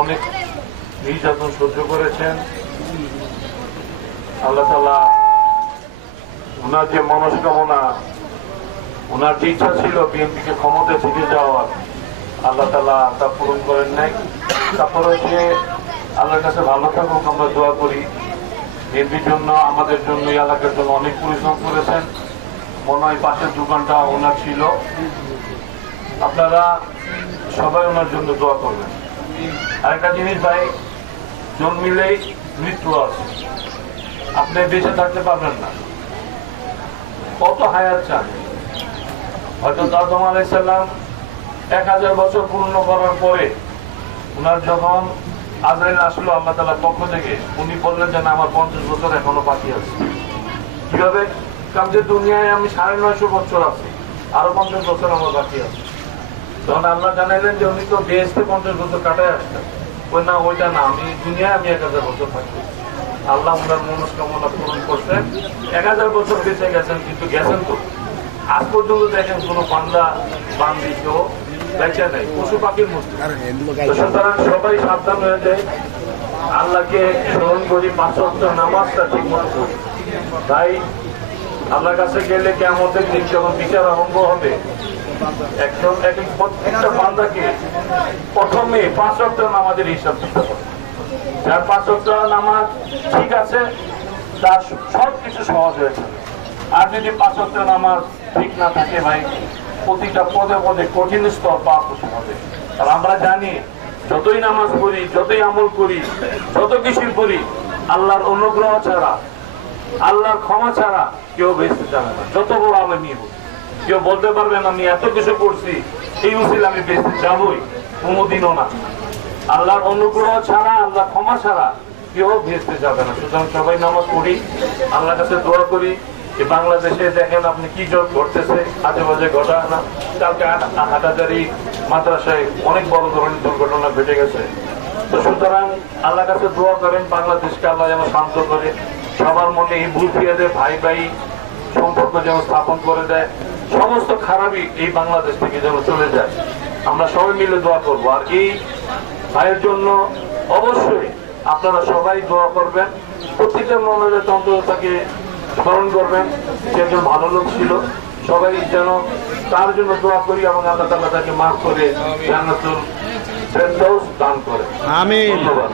অনেক নির্যাতন সহ্য করেছেন। আল্লাহ তাআলা ওনার যে মনস্কামনা, ওনার যে ইচ্ছা ছিল বিএনপিকে ক্ষমতায় থেকে যাওয়ার, আল্লাহ তাআলা তা পূরণ করেন নাই। তারপরে যে আল্লাহর কাছে ভালো থাকুক, আমরা দোয়া করি। বিএনপির জন্য, আমাদের জন্য, এই এলাকার জন্য অনেক পরিশ্রম করেছেন। মনে হয় পাশের দোকানটা ওনার ছিল। আপনারা সবাই ওনার জন্য দোয়া করবেন। আরেকটা জিনিস ভাই, জন্মিলেই মৃত্যু আছে, আপনি বেঁচে থাকতে পারবেন না। কত হায়াত চান? হয়তো আদম আলাইহিস সালাম 1000 বছর পূর্ণ করার পরে ওনার যখন আজরাইল আসলো আল্লাহ তাআলার পক্ষ থেকে, উনি বললেন যে না, আমার 50 বছর এখনো বাকি আছে। কিভাবে? কারণ যে দুনিয়ায় আমি 950 বছর আছি, আরো 50 বছর আমার বাকি আছে। তখন আল্লাহ জানাইলেন যে উনি তো বেহেশতে 50 বছর কাটায় আসতেন। ওই না, ওইটা না, আমি দুনিয়ায় আমি 1000 বছর থাকবো। আল্লাহ ওনার মনস্কামনা পূরণ করছেন। 1000 বছর বেঁচে গেছেন, কিন্তু গেছেন তো আজ পর্যন্ত দেখেন কোনো বান্দা বান্দি কেউ বেঁচে নেই, পশু পাখির মধ্যে। সুতরাং সবাই সাবধান হয়ে যায়, আল্লাহকে স্মরণ করি, 5 ওয়াক্ত নামাজটা ঠিক মতো করি। তাই আল্লাহর কাছে গেলে কিয়ামতের দিন যখন বিচার আরম্ভ হবে, একদম প্রত্যেকটা বান্দাকে প্রথমে 5 ওয়াক্ত নামাজের হিসাব দিতে হবে। যার 5 ওয়াক্ত নামাজ ঠিক আছে, তার সবকিছু সহজ হয়েছে। আর যদি 5 ওয়াক্ত নামাজ ঠিক না থাকে ভাই, প্রতিটা পদে পদে কঠিন স্তর পার করতে হবে। আর আমরা জানি, যতই নামাজ পড়ি, যতই আমল করি, যত কিছু করি, আল্লাহর অনুগ্রহ ছাড়া, আল্লাহর ক্ষমা ছাড়া কেউ বেঁচতে যাবে না। যত বড় আলেমই হোক, কেউ বলতে পারবেন আমি এত কিছু করছি, এই উসিলে আমি বেঁচতে যাবই, কোনোদিনও না। আল্লাহর অনুগ্রহ ছাড়া, আল্লাহর ক্ষমা ছাড়া কেউ বেঁচতে যাবে না। সুতরাং সবাই নামাজ পড়ি, আল্লাহর কাছে দোয়া করি। বাংলাদেশে দেখেন আপনি কি জব ঘটতেছে, আজেবাজে ঘটনা। কালকে হাটাজারি মাদ্রাসায় অনেক বড় ধরনের দুর্ঘটনা ঘটে গেছে। তো সুতরাং আল্লাহর কাছে দোয়া করেন, বাংলাদেশকে আল্লাহ যেন শান্ত করে, সবার মনে এই ভুল ফিরে দেয়, ভাই ভাই সম্পর্ক যেন স্থাপন করে দেয়, সমস্ত খারাপই এই বাংলাদেশ থেকে যেন চলে যায়। আমরা সবাই মিলে দোয়া করবো। আর এই ভাইয়ের জন্য অবশ্যই আপনারা সবাই দোয়া করবেন। প্রত্যেকটা মনের তন্ত্রতাকে স্মরণ করবেন, সে একজন ভালো লোক ছিল। সবাই যেন তার জন্য দোয়া করি এবং আল্লাহ তাআলা তাকে মাফ করে জান্নাতুল ফেরদাউস দান করে। আমিন। ধন্যবাদ।